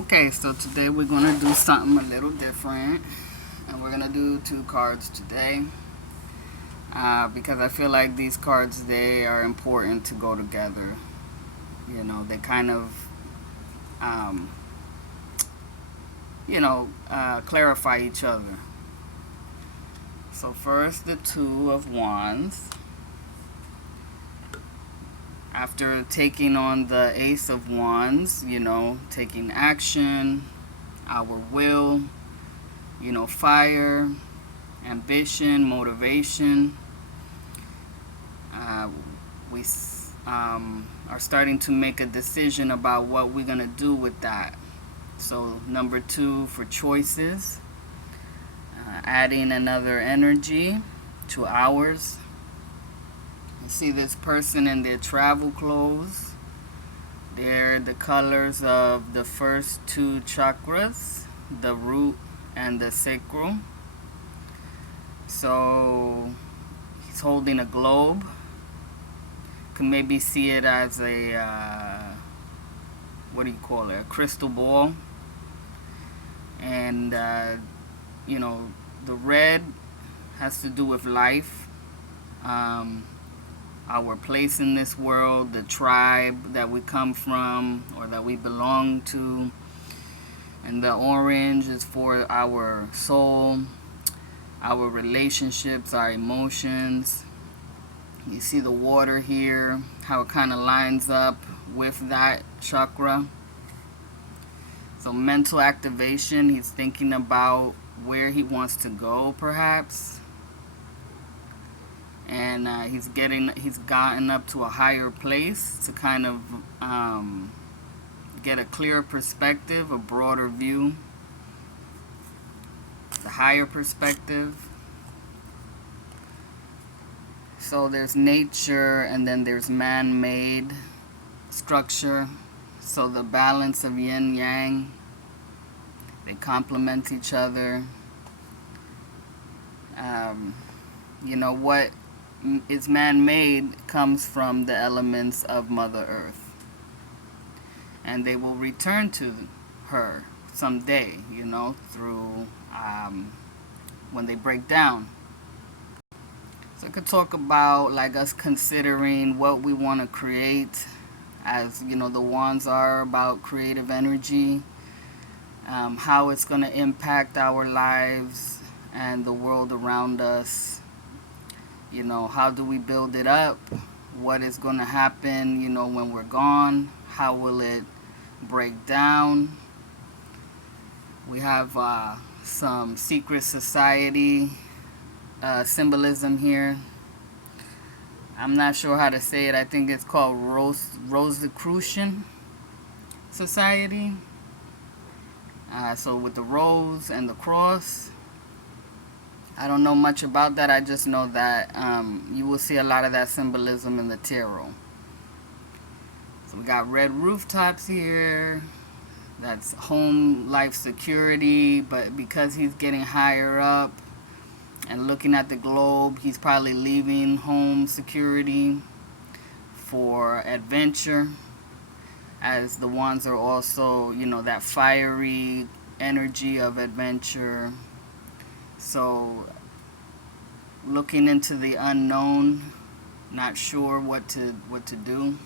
Okay, so today we're going to do something a little different. And we're going to do 2 cards today. Because I feel like these cards, they are important to go together. You know, they kind of, um, clarify each other. So first, the Two of Wands. After taking on the Ace of Wands, taking action, our will, fire, ambition, motivation. We are starting to make a decision about what we're going to do with that. So, number 2 for choices, adding another energy to ours. You see this person in their travel clothes. They're the colors of the first 2 chakras, the root and the sacral. So he's holding a globe. You can maybe see it as a, what do you call it, a crystal ball. And, the red has to do with life, our place in this world, the tribe that we come from or that we belong to. And the orange is for our soul, our relationships, our emotions. You see the water here, how it kind of lines up with that chakra. So mental activation, he's thinking about where he wants to go perhaps. And he's gotten up to a higher place to kind of get a clearer perspective, a broader view, the higher perspective. So there's nature and then there's man-made structure. So the balance of yin yang, they complement each other. What is man-made comes from the elements of Mother Earth. And they will return to her someday, through when they break down. So I could talk about like us considering what we want to create, as the wands are about creative energy, how it's going to impact our lives and the world around us. How do we build it up? What is going to happen, when we're gone? How will it break down? We have some secret society symbolism here. I'm not sure how to say it. I think it's called Rosicrucian Society. So with the rose and the cross. I don't know much about that. I just know that you will see a lot of that symbolism in the tarot. So we got red rooftops here. That's home life security. But because he's getting higher up and looking at the globe, he's probably leaving home security for adventure, as the wands are also, that fiery energy of adventure. So looking into the unknown, not sure what to do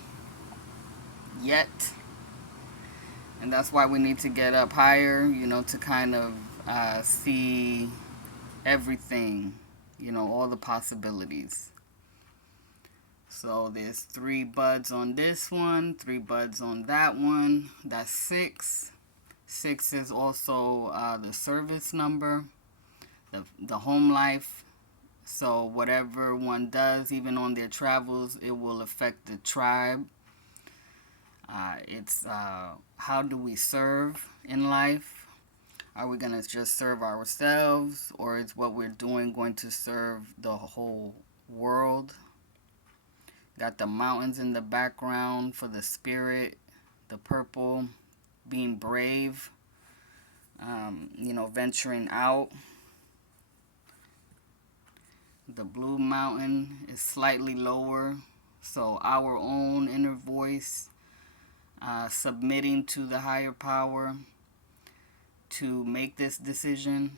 yet. And that's why we need to get up higher, to kind of see everything, all the possibilities. So there's 3 buds on this one, 3 buds on that one. That's 6. 6 is also the service number, the home life. So whatever one does, even on their travels, it will affect the tribe. It's how do we serve in life? Are we going to just serve ourselves, or is what we're doing going to serve the whole world? Got the mountains in the background for the spirit, the purple, being brave, venturing out. The blue mountain is slightly lower, so our own inner voice, submitting to the higher power. to make this decision,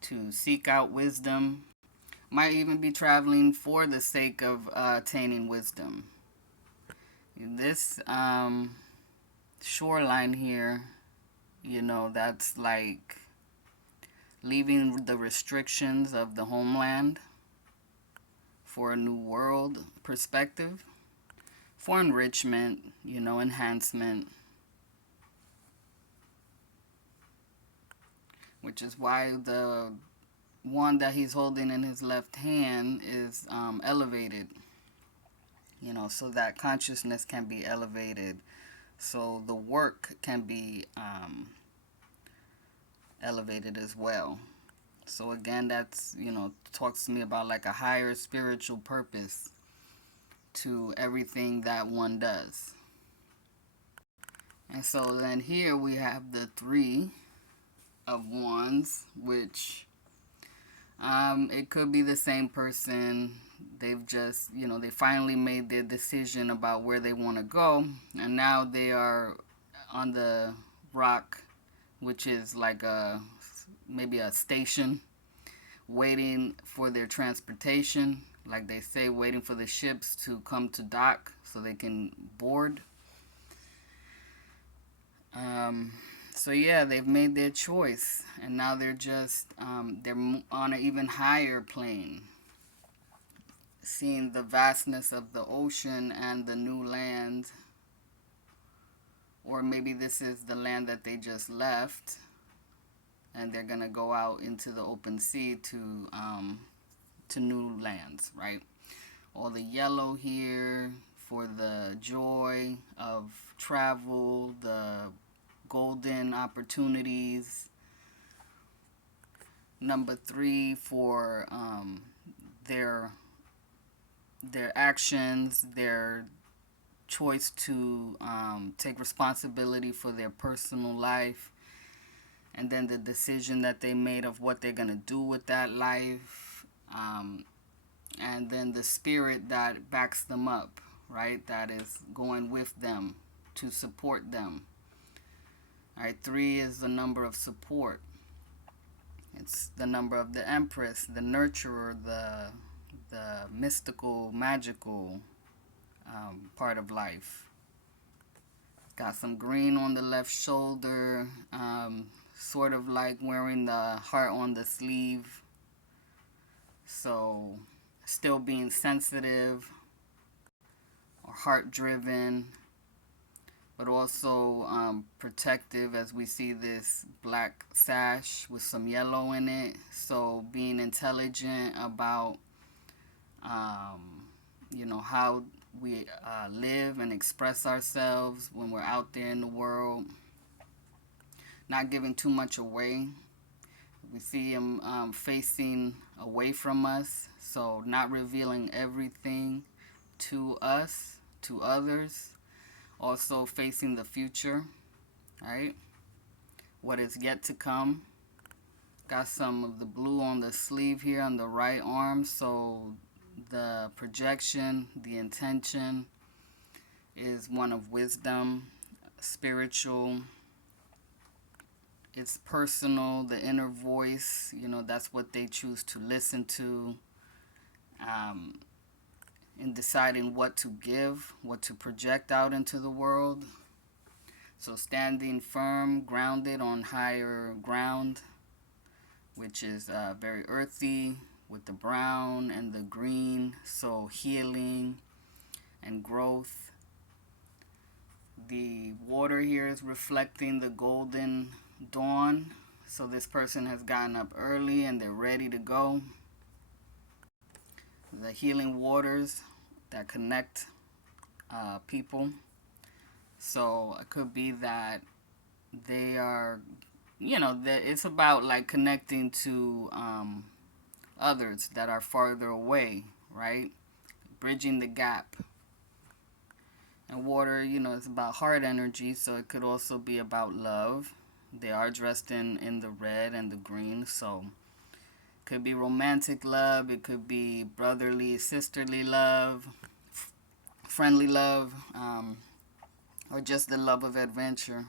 to seek out wisdom, might even be traveling for the sake of attaining wisdom. This shoreline here, that's like leaving the restrictions of the homeland for a new world perspective, for enrichment, enhancement. Which is why the one that he's holding in his left hand is elevated, so that consciousness can be elevated, so the work can be elevated as well. So again, that's, talks to me about like a higher spiritual purpose to everything that one does. And so then here we have the Three of Wands, which it could be the same person. They've just, they finally made their decision about where they want to go, and now they are on the rock, which is like maybe a station, waiting for their transportation, like they say, waiting for the ships to come to dock so they can board. So yeah, they've made their choice, and now they're just they're on an even higher plane, seeing the vastness of the ocean and the new land, or maybe this is the land that they just left, and they're gonna go out into the open sea to new lands, right? All the yellow here for the joy of travel, the golden opportunities. Number 3 for their actions, their choice to take responsibility for their personal life, and then the decision that they made of what they're going to do with that life, and then the spirit that backs them up, right, that is going with them to support them. All right, 3 is the number of support. It's the number of the Empress, the nurturer, the mystical, magical part of life. Got some green on the left shoulder, sort of like wearing the heart on the sleeve. So still being sensitive or heart-driven, but also protective, as we see this black sash with some yellow in it. So being intelligent about how we live and express ourselves when we're out there in the world, not giving too much away. We see him facing away from us, so not revealing everything to us, to others. Also facing the future, right? What is yet to come. Got some of the blue on the sleeve here on the right arm, so the projection, the intention is one of wisdom, spiritual. It's personal, the inner voice, that's what they choose to listen to in deciding what to give, what to project out into the world. So standing firm, grounded on higher ground, which is very earthy with the brown and the green, so healing and growth. The water here is reflecting the golden dawn, so this person has gotten up early and they're ready to go. The healing waters that connect people. So it could be that they are, that it's about like connecting to others that are farther away, right? Bridging the gap. And water, it's about heart energy, so it could also be about love. They are dressed in the red and the green, so it could be romantic love, it could be brotherly, sisterly love, friendly love, or just the love of adventure.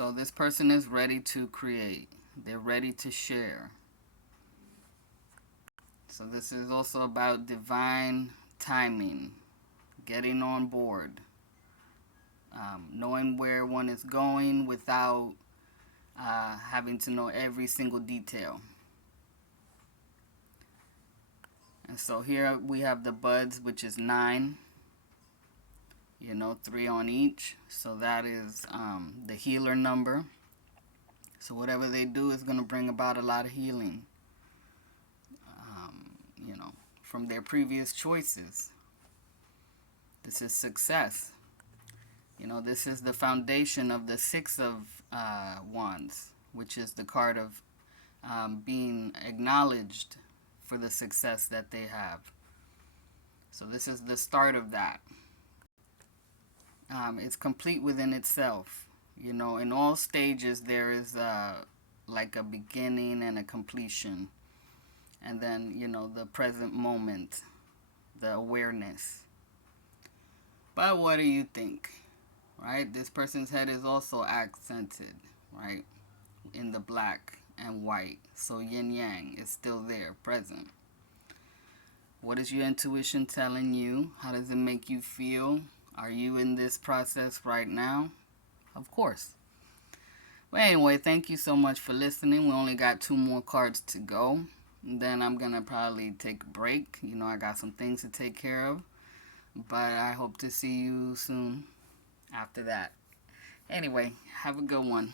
So this person is ready to create. They're ready to share. So this is also about divine timing, getting on board, knowing where one is going without having to know every single detail. And so here we have the buds, which is 9. 3 on each. So that is the healer number. So whatever they do is going to bring about a lot of healing, from their previous choices. This is success. This is the foundation of the 6 of Wands, which is the card of being acknowledged for the success that they have. So this is the start of that. It's complete within itself. In all stages there is like a beginning and a completion. And then, the present moment, the awareness. But what do you think? Right? This person's head is also accented, right? In the black and white. So yin yang is still there, present. What is your intuition telling you? How does it make you feel? Are you in this process right now? Of course. But anyway, thank you so much for listening. We only got 2 more cards to go. And then I'm going to probably take a break. I got some things to take care of. But I hope to see you soon after that. Anyway, have a good one.